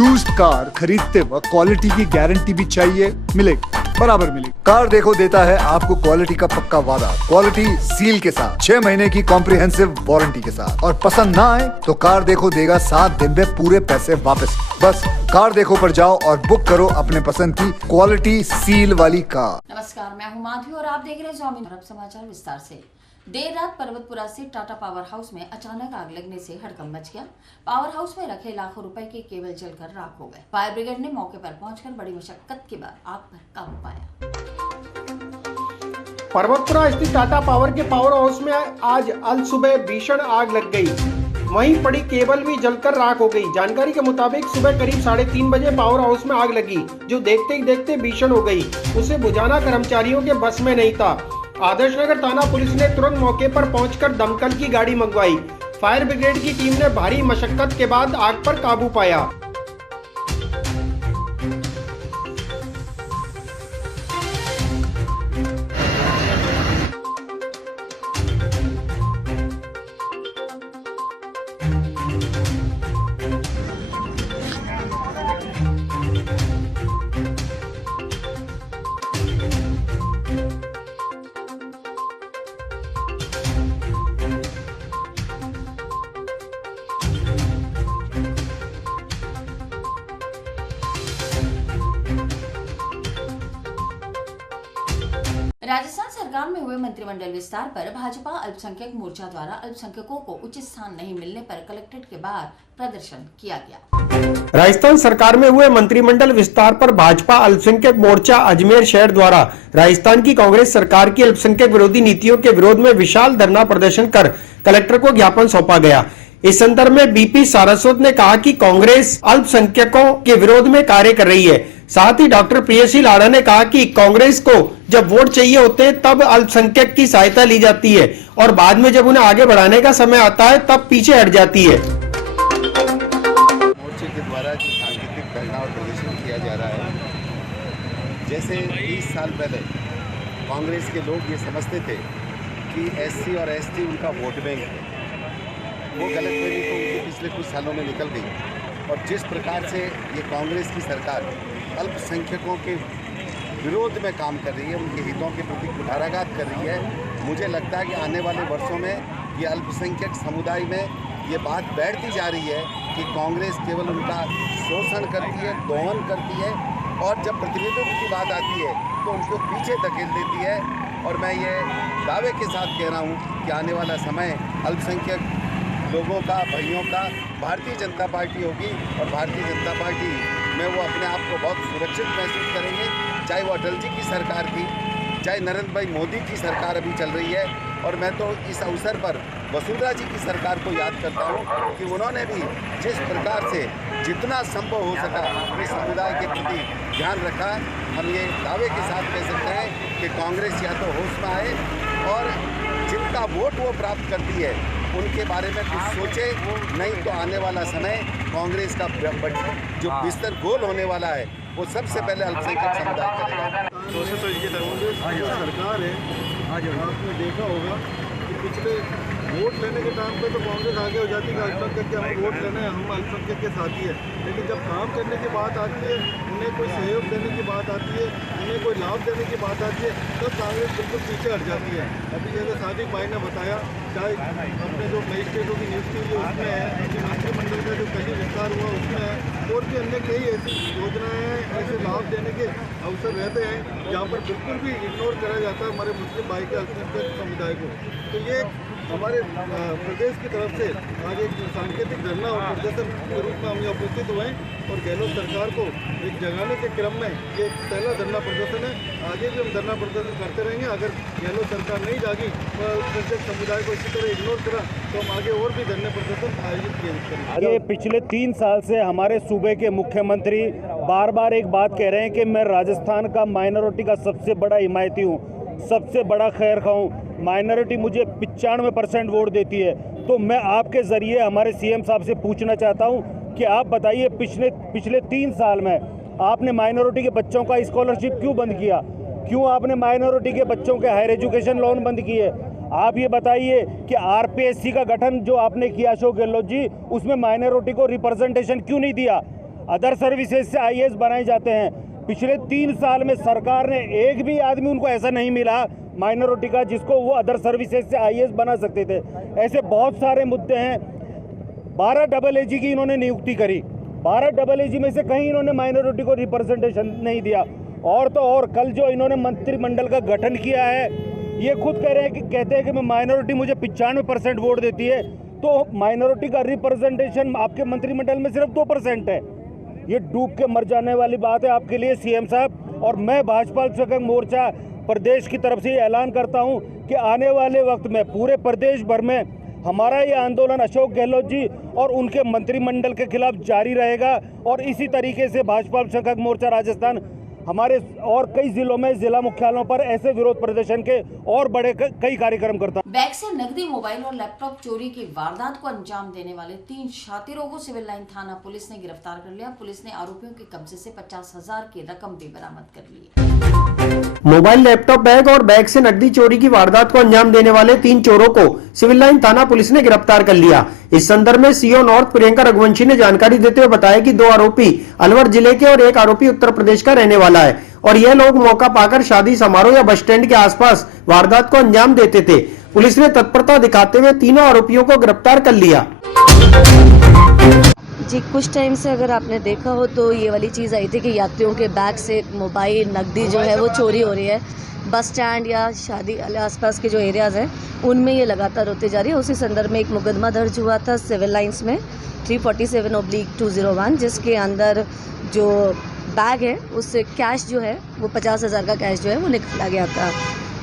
Used car खरीदते वक्त quality की गारंटी भी चाहिए, मिलेगी, बराबर मिलेगी। कार देखो देता है आपको क्वालिटी का पक्का वादा, क्वालिटी सील के साथ, 6 महीने की कॉम्प्रिहेंसिव वारंटी के साथ। और पसंद ना आए तो कार देखो देगा 7 दिन में पूरे पैसे वापस। बस कार देखो पर जाओ और बुक करो अपने पसंद की क्वालिटी सील वाली कार। नमस्कार, मैं हूं माधवी और आप देख रहे हैं स्वामी। अब समाचार विस्तार से। देर रात पर्वतपुरा से टाटा पावर हाउस में अचानक आग लगने से हड़कंप मच गया। पावर हाउस में रखे लाखों रुपए के केबल जलकर राख हो गए। फायर ब्रिगेड ने मौके पर पहुंचकर बड़ी मशक्कत के बाद आग पर काबू पाया। पर्वतपुरा स्थित टाटा पावर के पावर हाउस में आज अल सुबह भीषण आग लग गई। वहीं पड़ी केबल भी जलकर राख हो गई। जानकारी के मुताबिक सुबह करीब 3:30 बजे पावर हाउस में आग लगी, जो देखते ही देखते भीषण हो गई। उसे बुझाना कर्मचारियों के बस में नहीं था। आदर्श नगर थाना पुलिस ने तुरंत मौके पर पहुंचकर दमकल की गाड़ी मंगवाई। फायर ब्रिगेड की टीम ने भारी मशक्कत के बाद आग पर काबू पाया। राजस्थान सरकार में हुए मंत्रिमंडल विस्तार पर भाजपा अल्पसंख्यक मोर्चा द्वारा अल्पसंख्यकों को उचित स्थान नहीं मिलने पर कलेक्ट्रेट के बाहर प्रदर्शन किया गया। राजस्थान सरकार में हुए मंत्रिमंडल विस्तार पर भाजपा अल्पसंख्यक मोर्चा अजमेर शहर द्वारा राजस्थान की कांग्रेस सरकार की अल्पसंख्यक विरोधी नीतियों के विरोध में विशाल धरना प्रदर्शन कर कलेक्टर को ज्ञापन सौंपा गया। इस संदर्भ में बीपी सारस्वत ने कहा कि कांग्रेस अल्पसंख्यकों के विरोध में कार्य कर रही है। साथ ही डॉक्टर प्रियसी लाड़ा ने कहा कि कांग्रेस को जब वोट चाहिए होते हैं तब अल्पसंख्यक की सहायता ली जाती है और बाद में जब उन्हें आगे बढ़ाने का समय आता है तब पीछे हट जाती है। मोर्चे के द्वारा जो सांकेतिक धरना और प्रदर्शन किया जा रहा है, जैसे 20 साल पहले कांग्रेस के लोग ये समझते थे कि एससी और एसटी उनका वोट बैंक है, वो गलतफहमी तो उनके पिछले कुछ सालों में निकल गई। और जिस प्रकार से ये कांग्रेस की सरकार अल्पसंख्यकों के विरोध में काम कर रही है, उनके हितों के प्रति कुठाराघात कर रही है, मुझे लगता है कि आने वाले वर्षों में ये अल्पसंख्यक समुदाय में ये बात बैठती जा रही है कि कांग्रेस केवल उनका शोषण करती है, दोहन करती है और जब प्रतिनिधित्व की बात आती है तो उनको पीछे धकेल देती है। और मैं ये दावे के साथ कह रहा हूँ कि आने वाला समय अल्पसंख्यक लोगों का, भाइयों का भारतीय जनता पार्टी होगी और भारतीय जनता पार्टी में वो अपने आप को बहुत सुरक्षित महसूस करेंगे। चाहे वो अटल जी की सरकार थी, चाहे नरेंद्र भाई मोदी की सरकार अभी चल रही है। और मैं तो इस अवसर पर वसुंधरा जी की सरकार को याद करता हूँ कि उन्होंने भी जिस प्रकार से जितना संभव हो सका अपने समुदाय के प्रति ध्यान रखा। हम ये दावे के साथ कह सकते हैं कि कांग्रेस या तो होश में आए और जिनका वोट वो प्राप्त करती है उनके बारे में कुछ सोचे, नहीं तो आने वाला समय कांग्रेस का जो बिस्तर गोल होने वाला है वो सबसे पहले अल्पसंख्यक समुदाय करेगा। सरकार है, आज आपने देखा होगा कि पिछले वोट लेने के टाइम पे तो कांग्रेस आगे हो जाती है अल्पसंख्यक के, हमें वोट लेना है, हम अल्पसंख्यक के साथी है। लेकिन जब काम करने की बात आती है, उन्हें कोई सहयोग देने की बात आती है, उन्हें कोई लाभ देने की बात आती है, तब कांग्रेस बिल्कुल पीछे हट जाती है। अभी जैसे सादिक भाई ने बताया, चाहे अपने जो मजिस्ट्रेटों की नियुक्ति हुई उसमें है, मंत्रिमंडल का जो कहीं विस्तार हुआ उसमें है, और भी अन्य कई ऐसी योजनाएं हैं, ऐसे लाभ देने के अवसर रहते हैं जहाँ पर बिल्कुल भी इग्नोर करा जाता है हमारे मुस्लिम भाई के अल्पसंख्यक समुदाय को। तो ये हमारे प्रदेश की तरफ से आज एक सांकेतिक धरना और प्रदर्शन के रूप में हम यहाँ उपस्थित हुए हैं और गहलोत सरकार को एक जगाने के क्रम में ये पहला धरना प्रदर्शन है। आगे भी हम धरना प्रदर्शन करते रहेंगे। अगर गहलोत सरकार नहीं जागी और अल्पसंख्यक समुदाय को इसी तरह इग्नोर करा तो हम आगे और भी धरना प्रदर्शन आयोजित करेंगे। आगे पिछले 3 साल से हमारे सूबे के मुख्यमंत्री बार बार एक बात कह रहे हैं कि मैं राजस्थान का माइनॉरिटी का सबसे बड़ा हिमायती हूँ, सबसे बड़ा खैर खा हूँ, माइनॉरिटी मुझे 95% वोट देती है। तो मैं आपके ज़रिए हमारे सीएम साहब से पूछना चाहता हूँ कि आप बताइए पिछले 3 साल में आपने माइनॉरिटी के बच्चों का स्कॉलरशिप क्यों बंद किया? क्यों आपने माइनॉरिटी के बच्चों के हायर एजुकेशन लोन बंद किए? आप ये बताइए कि आरपीएससी का गठन जो आपने किया अशोक गहलोत जी, उसमें माइनॉरिटी को रिप्रेजेंटेशन क्यों नहीं दिया? अदर सर्विसेज से आईएएस बनाए जाते हैं। पिछले 3 साल में सरकार ने एक भी आदमी उनको ऐसा नहीं मिला माइनॉरिटी का जिसको वो अदर सर्विसेज से आईएएस बना सकते थे। ऐसे बहुत सारे मुद्दे हैं। 12 डबल एजी की इन्होंने नियुक्ति करी, 12 डबल एजी में से कहीं इन्होंने माइनॉरिटी को रिप्रेजेंटेशन नहीं दिया। और तो और कल जो इन्होंने मंत्रिमंडल का गठन किया है, ये खुद कहते हैं कि मैं माइनॉरिटी मुझे 95% वोट देती है, तो माइनॉरिटी का रिप्रेजेंटेशन आपके मंत्रिमंडल में सिर्फ 2% है। ये डूब के मर जाने वाली बात है आपके लिए सीएम साहब। और मैं भाजपा अल्पसंख्यक मोर्चा प्रदेश की तरफ से ये ऐलान करता हूँ कि आने वाले वक्त में पूरे प्रदेश भर में हमारा ये आंदोलन अशोक गहलोत जी और उनके मंत्रिमंडल के खिलाफ जारी रहेगा। और इसी तरीके से भाजपा अल्पसंख्यक मोर्चा राजस्थान हमारे और कई जिलों में जिला मुख्यालयों पर ऐसे विरोध प्रदर्शन के और बड़े कई कार्यक्रम करता है। बैग से नकदी, मोबाइल और लैपटॉप चोरी की वारदात को अंजाम देने वाले 3 शातिरों को सिविल लाइन थाना पुलिस ने गिरफ्तार कर लिया। पुलिस ने आरोपियों के कब्जे से 50,000 की रकम भी बरामद कर ली। मोबाइल, लैपटॉप, बैग और बैग से नकदी चोरी की वारदात को अंजाम देने वाले 3 चोरों को सिविल लाइन थाना पुलिस ने गिरफ्तार कर लिया। इस संदर्भ में सीओ नॉर्थ प्रियंका रघुवंशी ने जानकारी देते हुए बताया कि 2 आरोपी अलवर जिले के और 1 आरोपी उत्तर प्रदेश का रहने वाला है और यह लोग मौका पाकर शादी समारोह या बस स्टैंड के आसपास वारदात को अंजाम देते थे। पुलिस ने तत्परता दिखाते हुए तीनों आरोपियों को गिरफ्तार कर लिया। जी, कुछ टाइम से अगर आपने देखा हो तो ये वाली चीज़ आई थी कि यात्रियों के बैग से मोबाइल, नकदी जो है वो चोरी हो रही है। बस स्टैंड या शादी आसपास के जो एरियाज़ हैं उनमें ये लगातार होते जा रही है। उसी संदर्भ में एक मुकदमा दर्ज हुआ था सिविल लाइंस में 347/201, जिसके अंदर जो बैग है उससे कैश जो है वो 50,000 का कैश जो है वो निकाला गया था।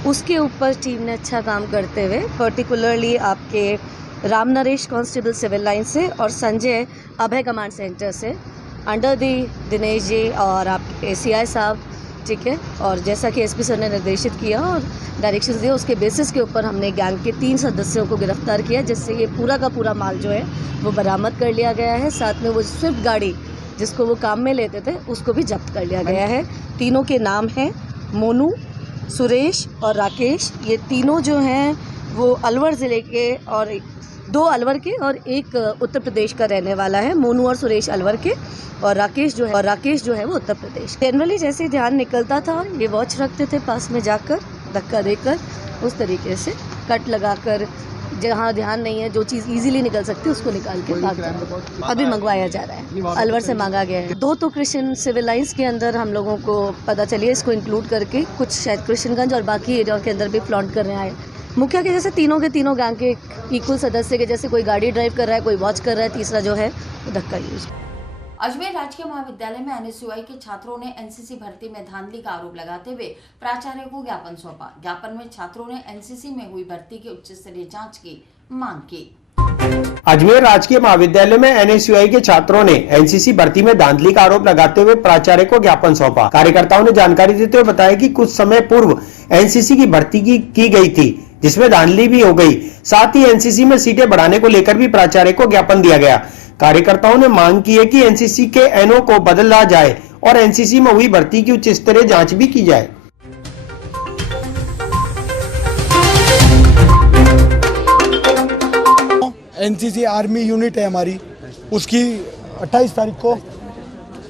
उसके ऊपर टीम ने अच्छा काम करते हुए पर्टिकुलरली आपके Ram Naresh constable civil line से और संजय अभय कमांड सेंटर से अंडर दी दिनेश जी और आपके सीआई साहब, ठीक है, और जैसा कि एसपी सर ने निर्देशित किया और डायरेक्शंस दिए, उसके बेसिस के ऊपर हमने गैंग के 3 सदस्यों को गिरफ्तार किया, जिससे ये पूरा का पूरा माल जो है वो बरामद कर लिया गया है। साथ में वो स्विफ्ट गाड़ी जिसको वो काम में लेते थे उसको भी जब्त कर लिया गया है। तीनों के नाम हैं मोनू, सुरेश और राकेश। ये तीनों जो हैं वो अलवर ज़िले के और 2 अलवर के और 1 उत्तर प्रदेश का रहने वाला है। मोनू और सुरेश अलवर के और राकेश जो है वो उत्तर प्रदेश। जनरली जैसे ही ध्यान निकलता था ये वॉच रखते थे पास में जाकर, धक्का देकर, उस तरीके से कट लगाकर, जहाँ ध्यान नहीं है जो चीज़ इजीली निकल सकती है उसको निकाल के भाग जाते। अभी मंगवाया जा रहा है, अलवर से मांगा गया है। 2 तो कृष्ण सिविल लाइंस के अंदर हम लोगों को पता चली है, इसको इंक्लूड करके कुछ शायद कृष्णगंज और बाकी एरिया के अंदर भी फ्लॉन्ट कर रहे हैं। मुखिया के जैसे तीनों के तीनों गैंग के इक्वल सदस्य के जैसे कोई गाड़ी ड्राइव कर रहा है, कोई वॉच कर रहा है, तीसरा जो है वो धक्का यूज। अजमेर राजकीय महाविद्यालय में एनएसयूआई के छात्रों ने एनसीसी भर्ती में धांधली का आरोप लगाते हुए प्राचार्य को ज्ञापन सौंपा। ज्ञापन में छात्रों ने एनसीसी में हुई भर्ती की उच्च स्तरीय जांच की मांग की। अजमेर राजकीय महाविद्यालय में एनएसयूआई के छात्रों ने एनसीसी भर्ती में धांधली का आरोप लगाते हुए प्राचार्य को ज्ञापन सौंपा। कार्यकर्ताओं ने जानकारी देते हुए बताया कि कुछ समय पूर्व एनसीसी की भर्ती की गई थी, जिसमें धांधली भी हो गई। साथ ही एनसीसी में सीटें बढ़ाने को लेकर भी प्राचार्य को ज्ञापन दिया गया। कार्यकर्ताओं ने मांग की है कि एनसीसी के एनओ को बदला जाए और एनसीसी में हुई भर्ती की उच्च स्तरीय जांच भी की जाए। एनसीसी आर्मी यूनिट है हमारी, उसकी 28 तारीख को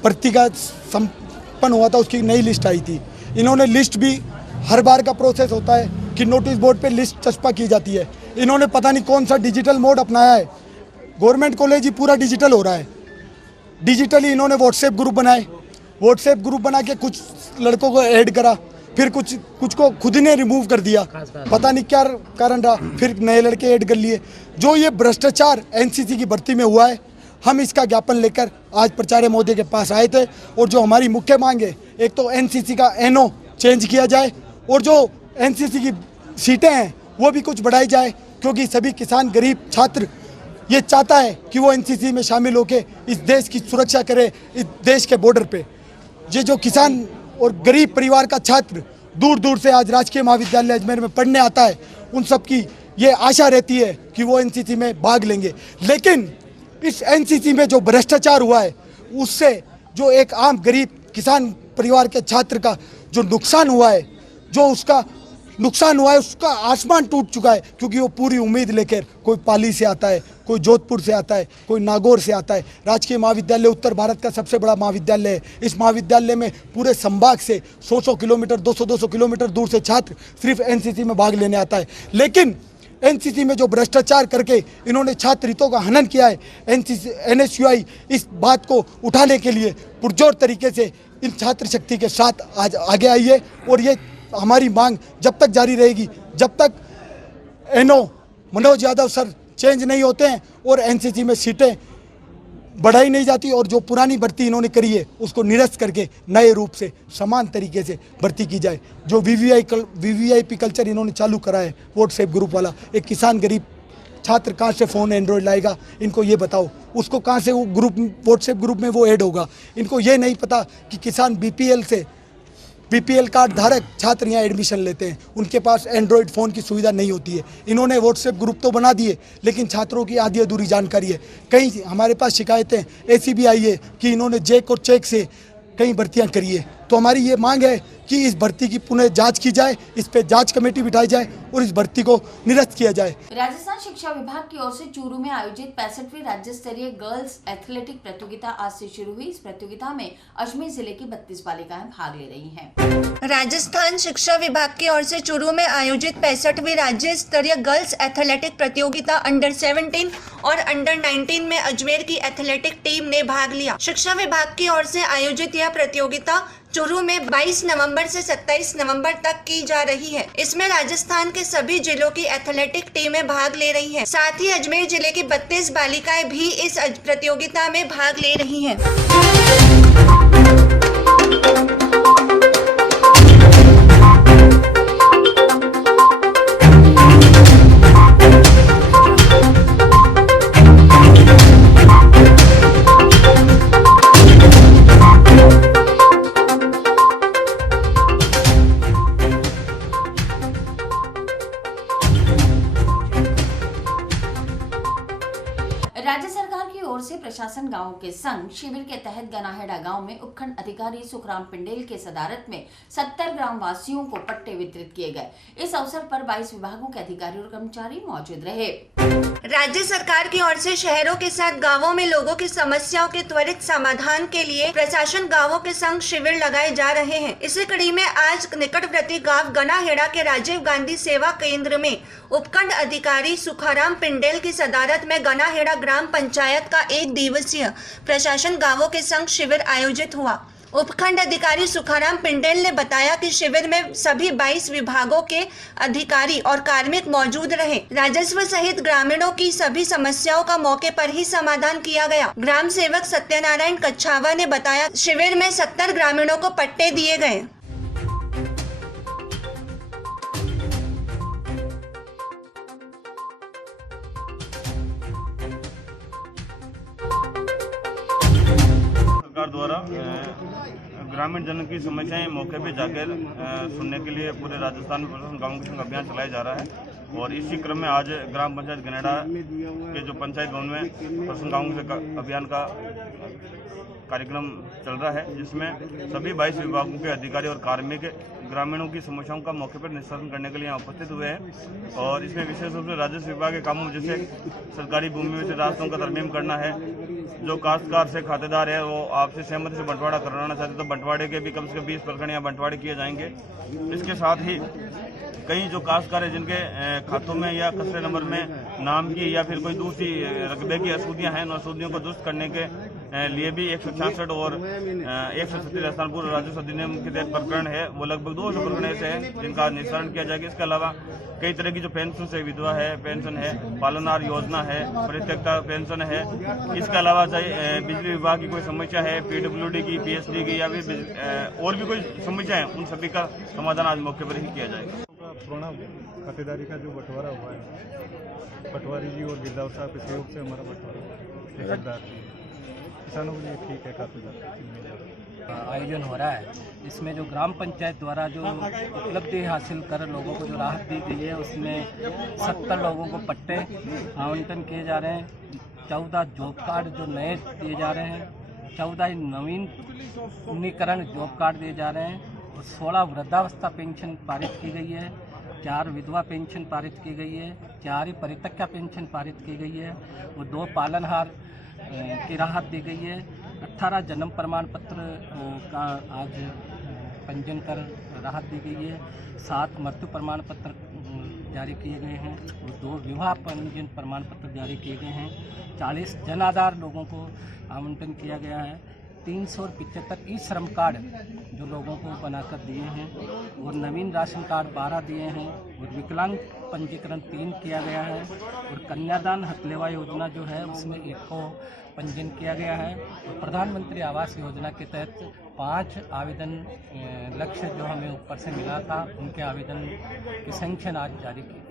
भर्ती का संपन्न हुआ था, उसकी नई लिस्ट आई थी। इन्होंने लिस्ट भी, हर बार का प्रोसेस होता है कि नोटिस बोर्ड पे लिस्ट चस्पा की जाती है, इन्होंने पता नहीं कौन सा डिजिटल मोड अपनाया है। गवर्नमेंट कॉलेज ही पूरा डिजिटल हो रहा है। डिजिटली इन्होंने व्हाट्सएप ग्रुप बनाए, व्हाट्सएप ग्रुप बना के कुछ लड़कों को ऐड करा, फिर कुछ को खुद ने रिमूव कर दिया, पता नहीं क्या कारण रहा, फिर नए लड़के ऐड कर लिए। जो ये भ्रष्टाचार एनसीसी की भर्ती में हुआ है, हम इसका ज्ञापन लेकर आज प्राचार्य महोदय के पास आए थे। और जो हमारी मुख्य मांग है, एक तो एनसीसी का एनओ चेंज किया जाए और जो एनसीसी की सीटें हैं वो भी कुछ बढ़ाई जाए, क्योंकि सभी किसान, गरीब छात्र ये चाहता है कि वो एनसीसी में शामिल होकर इस देश की सुरक्षा करे। इस देश के बॉर्डर पे ये जो किसान और गरीब परिवार का छात्र दूर दूर से आज राजकीय महाविद्यालय अजमेर में पढ़ने आता है, उन सब की ये आशा रहती है कि वो एनसीसी में भाग लेंगे। लेकिन इस एनसीसी में जो भ्रष्टाचार हुआ है, उससे जो एक आम गरीब किसान परिवार के छात्र का जो नुकसान हुआ है, उसका आसमान टूट चुका है। क्योंकि वो पूरी उम्मीद लेकर कोई पाली से आता है, कोई जोधपुर से आता है, कोई नागौर से आता है। राजकीय महाविद्यालय उत्तर भारत का सबसे बड़ा महाविद्यालय है। इस महाविद्यालय में पूरे संभाग से 100-100 किलोमीटर 200-200 किलोमीटर दूर से छात्र सिर्फ एनसीसी में भाग लेने आता है। लेकिन एनसीसी में जो भ्रष्टाचार करके इन्होंने छात्र हितों का हनन किया है, एनएसयूआई इस बात को उठाने के लिए पुरजोर तरीके से इन छात्र शक्ति के साथ आज आगे आई है। और ये हमारी मांग जब तक जारी रहेगी, जब तक NO Manoj Yadav sir change नहीं होते हैं और एनसीसी में सीटें बढ़ाई नहीं जाती और जो पुरानी भर्ती इन्होंने करी है उसको निरस्त करके नए रूप से समान तरीके से भर्ती की जाए। जो वीवीआईपी कल्चर इन्होंने चालू करा है व्हाट्सएप ग्रुप वाला, एक किसान गरीब छात्र कहाँ से फ़ोन एंड्रॉयड लाएगा, इनको ये बताओ। उसको कहाँ से वो ग्रुप व्हाट्सएप ग्रुप में वो ऐड होगा। इनको ये नहीं पता कि किसान बीपीएल कार्ड धारक छात्र यहाँ एडमिशन लेते हैं, उनके पास एंड्रॉयड फ़ोन की सुविधा नहीं होती है। इन्होंने व्हाट्सएप ग्रुप तो बना दिए लेकिन छात्रों की आधी अधूरी जानकारी है। कई हमारे पास शिकायतें ऐसी भी आई है कि इन्होंने जेक और चेक से कई भर्तियाँ करी है। तो हमारी ये मांग है कि इस भर्ती की पुनः जांच की जाए, इस पे जांच कमेटी बिठाई जाए और इस भर्ती को निरस्त किया जाए। राजस्थान शिक्षा विभाग की ओर से चूरू में आयोजित 65वीं राज्य स्तरीय गर्ल्स एथलेटिक प्रतियोगिता आज से शुरू हुई। इस प्रतियोगिता में अजमेर जिले की 32 बालिकाएं भाग ले रही हैं। राजस्थान शिक्षा विभाग की ओर से चूरू में आयोजित 65वीं राज्य स्तरीय गर्ल्स एथलेटिक प्रतियोगिता अंडर 17 और अंडर 19 में अजमेर की एथलेटिक टीम ने भाग लिया। शिक्षा विभाग की ओर से आयोजित यह प्रतियोगिता चूरू में 22 नवंबर से 27 नवंबर तक की जा रही है। इसमें राजस्थान के सभी जिलों की एथलेटिक टीमें भाग ले रही हैं। साथ ही अजमेर जिले की 32 बालिकाएं भी इस प्रतियोगिता में भाग ले रही हैं। राज्य सरकार की ओर से प्रशासन गांवों के संग शिविर के तहत गनाहेड़ा गांव में उपखंड अधिकारी सुखराम पिंडेल के सदारत में 70 ग्राम वासियों को पट्टे वितरित किए गए। इस अवसर पर 22 विभागों के अधिकारी और कर्मचारी मौजूद रहे। राज्य सरकार की ओर से शहरों के साथ गांवों में लोगों की समस्याओं के त्वरित समाधान के लिए प्रशासन गांवों के संग शिविर लगाए जा रहे हैं। इसी कड़ी में आज निकटवर्ती गांव गनाहेड़ा के राजीव गांधी सेवा केंद्र में उपखंड अधिकारी सुखाराम पिंडेल की सदारत में गनाहेड़ा ग्राम पंचायत का 1 दिवसीय प्रशासन गांवों के संग शिविर आयोजित हुआ। उपखंड अधिकारी सुखाराम पिंडेल ने बताया कि शिविर में सभी 22 विभागों के अधिकारी और कार्मिक मौजूद रहे। राजस्व सहित ग्रामीणों की सभी समस्याओं का मौके पर ही समाधान किया गया। ग्राम सेवक सत्यनारायण कच्छावा ने बताया शिविर में 70 ग्रामीणों को पट्टे दिए गए। सरकार द्वारा ग्रामीण जन की समस्याएं मौके पे जाकर सुनने के लिए पूरे राजस्थान में प्रशासन गाँव के संग अभियान चलाया जा रहा है। और इसी क्रम में आज ग्राम पंचायत गनेड़ा के जो पंचायत भवन में प्रशासन गाँव के अभियान का कार्यक्रम चल रहा है, जिसमें सभी 22 विभागों के अधिकारी और कार्मिक ग्रामीणों की समस्याओं का मौके पर निस्तारण करने के लिए यहाँ उपस्थित हुए हैं। और इसमें विशेष रूप से राजस्व विभाग के कामों जैसे सरकारी भूमि में से रास्तों का तरमीम करना है, जो काश्तकार से खातेदार है वो आपसे सहमति से बंटवारा कराना चाहते तो बंटवारे के भी कम से कम 20 प्रकरण यहाँ बंटवारे किए जाएंगे। इसके साथ ही कई जो काश्तकार है जिनके खातों में या खसरे नंबर में नाम की या फिर कोई दूसरी रकबे की असूदियाँ हैं, उन असूदियों को दुरुस्त करने के लिए भी 166 और 136 राजस्थान पूर्व राजस्व अधिनियम के तहत प्रकरण है, वो लगभग 200 प्रकरण ऐसे हैं जिनका निस्तारण किया जाएगा। इसके अलावा कई तरह की जो पेंशन से विधवा है, पेंशन है, पालनहार योजना है, परित्यक्ता पेंशन है। इसके अलावा चाहे बिजली विभाग की कोई समस्या है, PWD की, PSD की या फिर और भी कोई समस्या है, उन सभी का समाधान आज मौके पर ही किया जाएगा। पुराना खातेदारी का जो बंटवारा हुआ है, पटवारी जी और गिरदावर साहब के सहयोग से हमारा बंटवारा किसानों के लिए ठीक है। खातेदार आयोजन हो रहा है, इसमें जो ग्राम पंचायत द्वारा जो उपलब्धि हासिल कर लोगों को जो राहत दी गई है उसमें 70 लोगों को पट्टे आवंटन किए जा रहे हैं। 14 जॉब कार्ड जो नए दिए जा रहे हैं, 14 नवीनीकरण जॉब कार्ड दिए जा रहे हैं और 16 वृद्धावस्था पेंशन पारित की गई है 4 विधवा पेंशन पारित की गई है, 4 परित्यक्ता पेंशन पारित की गई है और 2 पालनहार की राहत दी गई है। 18 जन्म प्रमाण पत्र का आज पंजीयन कर राहत दी गई है। 7 मृत्यु प्रमाण पत्र जारी किए गए हैं और 2 विवाह पंजीयन प्रमाण पत्र जारी किए गए हैं। 40 जन आधार लोगों को आवंटन किया गया है। 375 ई श्रम कार्ड जो लोगों को बनाकर दिए हैं और नवीन राशन कार्ड 12 दिए हैं और विकलांग पंजीकरण 3 किया गया है और कन्यादान हथलेवा योजना जो है उसमें 1 को पंजीयन किया गया है और प्रधानमंत्री आवास योजना के तहत 5 आवेदन लक्ष्य जो हमें ऊपर से मिला था उनके आवेदन की सैंक्शन आज जारी की गई।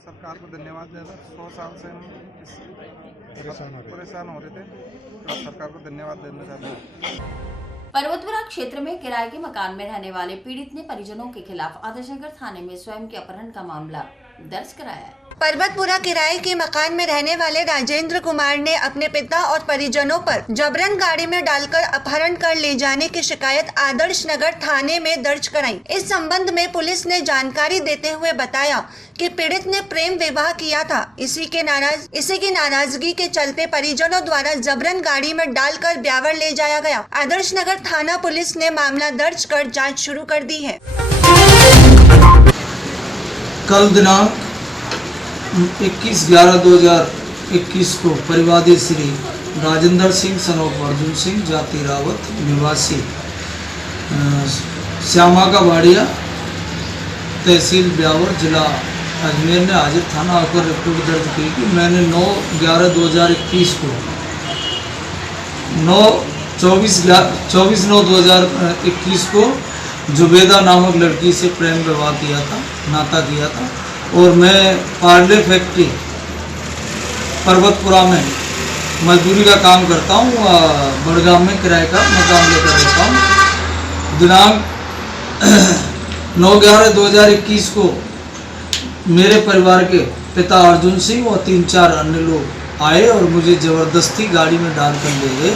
सरकार को धन्यवाद देना। 100 साल से हम परेशान हो रहे थे, तो सरकार को धन्यवाद देना चाहते हैं। पर्वतपुरा क्षेत्र में किराए के मकान में रहने वाले पीड़ित ने परिजनों के खिलाफ आदर्शनगर थाने में स्वयं के अपहरण का मामला दर्ज कराया है। पर्वतपुरा किराए के मकान में रहने वाले राजेंद्र कुमार ने अपने पिता और परिजनों पर जबरन गाड़ी में डालकर अपहरण कर ले जाने की शिकायत आदर्श नगर थाने में दर्ज कराई। इस संबंध में पुलिस ने जानकारी देते हुए बताया कि पीड़ित ने प्रेम विवाह किया था। इसी की नाराजगी के चलते परिजनों द्वारा जबरन गाड़ी में डालकर ब्यावर ले जाया गया। आदर्श नगर थाना पुलिस ने मामला दर्ज कर जाँच शुरू कर दी है। कल दिनांक 21/11/2021 को परिवादी श्री राजेंद्र सिंह सनोफ अर्जुन सिंह जाति रावत निवासी श्यामा का बाड़िया तहसील ब्यावर जिला अजमेर ने हाजिर थाना आकर रिपोर्ट दर्ज की कि मैंने 9/11/2021 को 24/9/2021 को जुबेदा नामक लड़की से प्रेम विवाह किया था, नाता किया था और मैं पार्ले फैक्ट्री पर्वतपुरा में मजदूरी का काम करता हूँ। बड़गाम में किराए का मकान लेकर रहता हूँ। दिनांक 9/11/2021 को मेरे परिवार के पिता अर्जुन सिंह और 3-4 अन्य लोग आए और मुझे ज़बरदस्ती गाड़ी में डाल कर ले गए,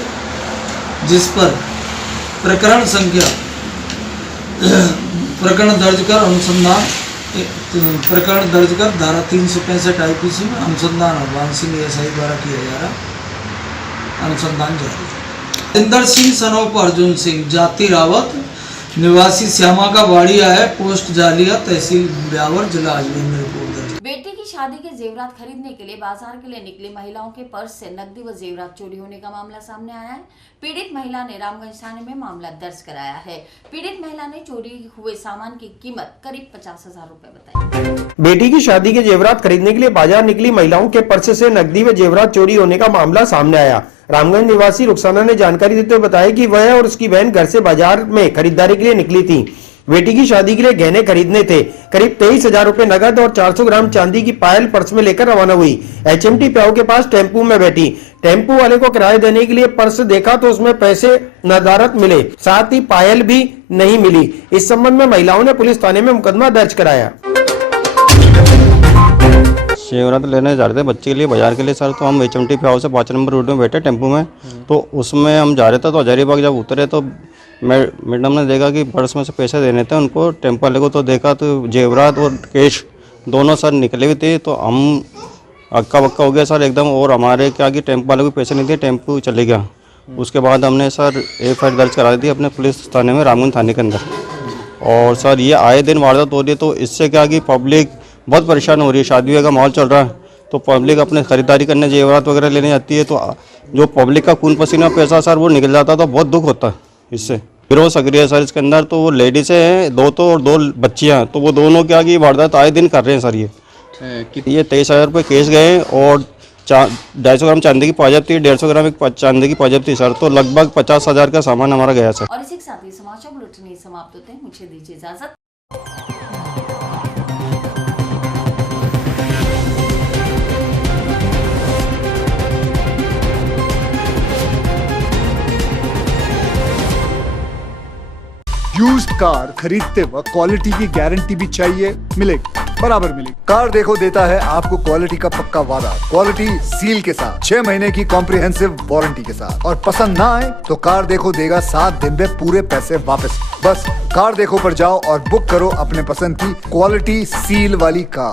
जिस पर प्रकरण दर्ज कर धारा 365 IPC में अनुसंधान भगवान सिंह SI द्वारा किया जा रहा अनुसंधान जारी। राजेंद्र सिंह सनोफ अर्जुन सिंह जाति रावत निवासी श्यामा का बाड़िया है, पोस्ट जालिया तहसील ब्यावर जिला अजमेर में रिपोर्ट दर्ज। बेटी की शादी के जेवरात खरीदने के लिए बाजार के लिए निकली महिलाओं के पर्स से नकदी व जेवरात चोरी होने का मामला सामने आया है। पीड़ित महिला ने रामगंज थाने में मामला दर्ज कराया है। पीड़ित महिला ने चोरी हुए सामान की कीमत करीब 50,000 रुपए बताई। बेटी की शादी के जेवरात खरीदने के लिए बाजार निकली महिलाओं के पर्स से नकदी व जेवरात चोरी होने का मामला सामने आया। रामगंज निवासी रुखसाना ने जानकारी देते हुए बताया कि वह और उसकी बहन घर से बाजार में खरीदारी के लिए निकली थी। बेटी की शादी के लिए गहने खरीदने थे। करीब 23,000 रुपए नगद और 400 ग्राम चांदी की पायल पर्स में लेकर रवाना हुई। HMT प्याऊ के पास टेम्पू में बैठी। टेम्पू वाले को किराया देने के लिए पर्स देखा तो उसमें पैसे नदारद मिले, साथ ही पायल भी नहीं मिली। इस संबंध में महिलाओं ने पुलिस थाने में मुकदमा दर्ज कराया। जेवरात लेने जा रहे थे बच्चे के लिए बाजार के लिए सर, तो हम HMT प्याऊ से 5 नंबर रूट में बैठे टेम्पू में, तो उसमें हम जा रहे थे। तो हजारीबाग जब उतरे तो मैडम ने देखा कि पर्स में से पैसे देने थे उनको, टेम्पो वाले को तो देखा तो जेवरात और कैश दोनों सर निकले हुए थे। तो हम अक्का बक्का हो गया सर एकदम, और हमारे क्या कि टेम्पो वाले को पैसे नहीं दिए, टेम्पो चले गया। उसके बाद हमने सर FIR दर्ज करा दी अपने पुलिस थाने में, रामगंज थाने के अंदर। और सर ये आए दिन वारदात हो रही है, तो इससे क्या कि पब्लिक बहुत परेशान हो रही है। शादी का माहौल चल रहा है तो पब्लिक अपने खरीदारी करने जेवरात वगैरह लेने जाती है, तो जो पब्लिक का खून पसीना पैसा सर वो निकल जाता, तो बहुत दुख होता है इससे। गिरोह सक्रिय है सर इसके अंदर, तो वो लेडीज़ हैं 2 तो और 2 बच्चियाँ, तो वो दोनों क्या कि वारदात आए दिन कर रहे हैं सर। ये 23,000 रुपये केस गए और 250 ग्राम चांदी की पाजेब थी, 150 ग्राम एक चांदी की पाजेब थी सर, तो लगभग 50,000 का सामान हमारा गया सर। और इसी के साथ ही समाचार बुलेटिन समाप्त होते हैं। मुझे दीजिए इजाजत। यूज्ड कार खरीदते वक्त क्वालिटी की गारंटी भी चाहिए, मिलेगी। बराबर मिलेगी। कार देखो देता है आपको क्वालिटी का पक्का वादा, क्वालिटी सील के साथ, 6 महीने की कॉम्प्रिहेंसिव वारंटी के साथ। और पसंद ना आए तो कार देखो देगा 7 दिन में पूरे पैसे वापस। बस कार देखो पर जाओ और बुक करो अपने पसंद की क्वालिटी सील वाली कार।